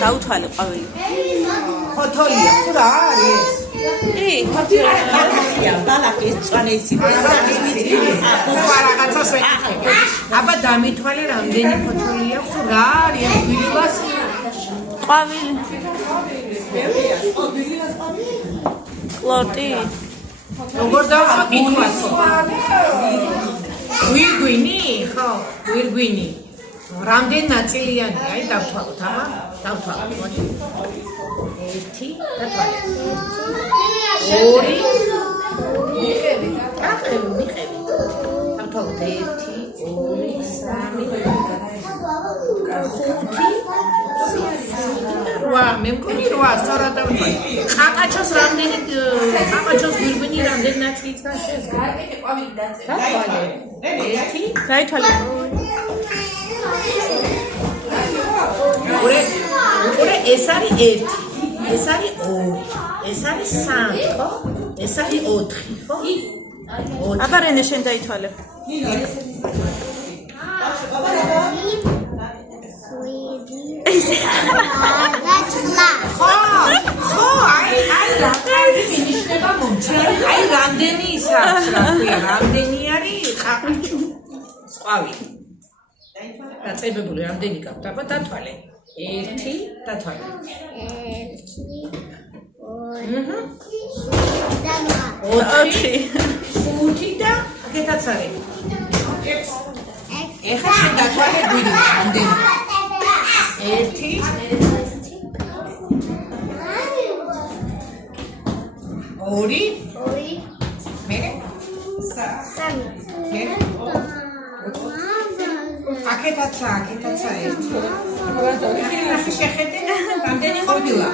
დაუთვალე ყვავილი. ფოთოლია, თუ რა არის? ფოთოლია, ბალაკის წვანეცი. რაღაცას ეკითხე. აბა დამითვალე რამდენი ფოთოლი აქვს, თუ რა არის? ბილიბას ყვავილი. კლოტი. როგორ დავაკითხოს? ვირგვინი? ხო, ვირგვინი. რამდენი ნაწილიანია? აი დავთვალოთ, აბა, დავთვალოთ, მოდი. 1 დავთვალე. 2 მიხები. დავთვალოთ 1 2 3 4 მე მგონი 8 სწორად დავთვალე. ყაყაჩოს რამდენი ყაყაჩოს ვირგვინი რამდენი ნაწილიც შედგება? დავთვალე. 1 დაითვალე. ურე ეს არის 1, ეს არის 2, ეს არის 3, ხო? ეს არის 4, ხო? აბა რენე შენ დაითვალე. ხო, აი რა მინიშნება მომწარი. აი რამდენი ის აქვს, რა ქვია, რამდენი არის ყაყაჩო. სყვავი. დაწებებული რამდენი გაქვთ? აბა დათვალე. 1 დათვალე. 4 5 და აქეთაც არის. ეხლა შენ დათვალე გვირი რამდენი? 1 2 მე 3 აქეთაც ერთი. ახლა შეხედე რამდენი ყოფილა?